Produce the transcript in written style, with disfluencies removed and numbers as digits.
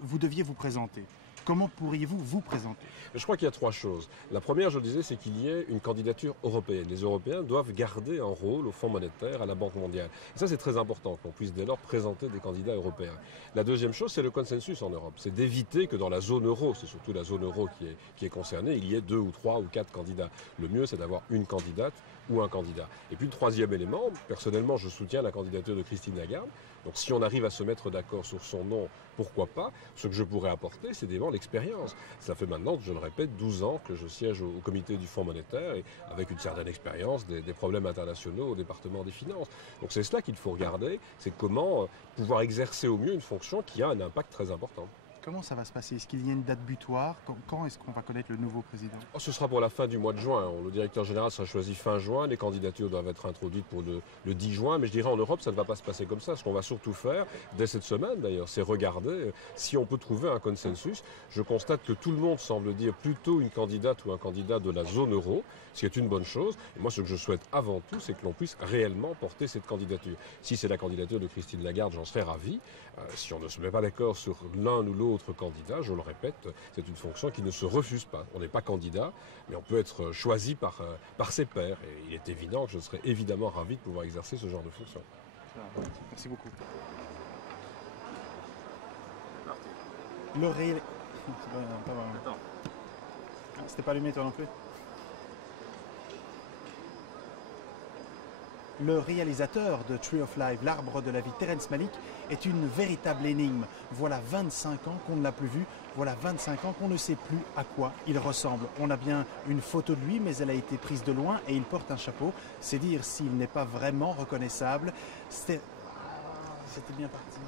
vous deviez vous présenter, comment pourriez-vous vous présenter? Je crois qu'il y a trois choses. La première, je le disais, c'est qu'il y ait une candidature européenne. Les Européens doivent garder un rôle au Fonds monétaire, à la Banque mondiale. Et ça, c'est très important qu'on puisse dès lors présenter des candidats européens. La deuxième chose, c'est le consensus en Europe. C'est d'éviter que dans la zone euro, c'est surtout la zone euro qui est concernée, il y ait 2 ou 3 ou 4 candidats. Le mieux, c'est d'avoir une candidate ou un candidat. Et puis le troisième élément, personnellement, je soutiens la candidature de Christine Lagarde. Donc si on arrive à se mettre d'accord sur son nom, pourquoi pas? Ce que je pourrais apporter, c'est évidemment l'expérience. Ça fait maintenant, je le répète, 12 ans que je siège au comité du Fonds monétaire et avec une certaine expérience des problèmes internationaux au département des finances. Donc c'est cela qu'il faut regarder, c'est comment pouvoir exercer au mieux une fonction qui a un impact très important. Comment ça va se passer? Est-ce qu'il y a une date butoir? Quand est-ce qu'on va connaître le nouveau président? Ce sera pour la fin du mois de juin. Le directeur général sera choisi fin juin. Les candidatures doivent être introduites pour le 10 juin. Mais je dirais en Europe, ça ne va pas se passer comme ça. Ce qu'on va surtout faire, dès cette semaine d'ailleurs, c'est regarder si on peut trouver un consensus. Je constate que tout le monde semble dire plutôt une candidate ou un candidat de la zone euro, ce qui est une bonne chose. Et moi, ce que je souhaite avant tout, c'est que l'on puisse réellement porter cette candidature. Si c'est la candidature de Christine Lagarde, j'en serais ravi. Si on ne se met pas d'accord sur l'un ou l'autre candidat, je le répète, c'est une fonction qui ne se refuse pas. On n'est pas candidat, mais on peut être choisi par ses pairs. Et il est évident que je serais évidemment ravi de pouvoir exercer ce genre de fonction. Merci beaucoup. C'était pas allumé toi non plus? Le réalisateur de Tree of Life, l'arbre de la vie, Terrence Malick, est une véritable énigme. Voilà 25 ans qu'on ne l'a plus vu, voilà 25 ans qu'on ne sait plus à quoi il ressemble. On a bien une photo de lui, mais elle a été prise de loin et il porte un chapeau. C'est dire s'il n'est pas vraiment reconnaissable. C'était bien parti.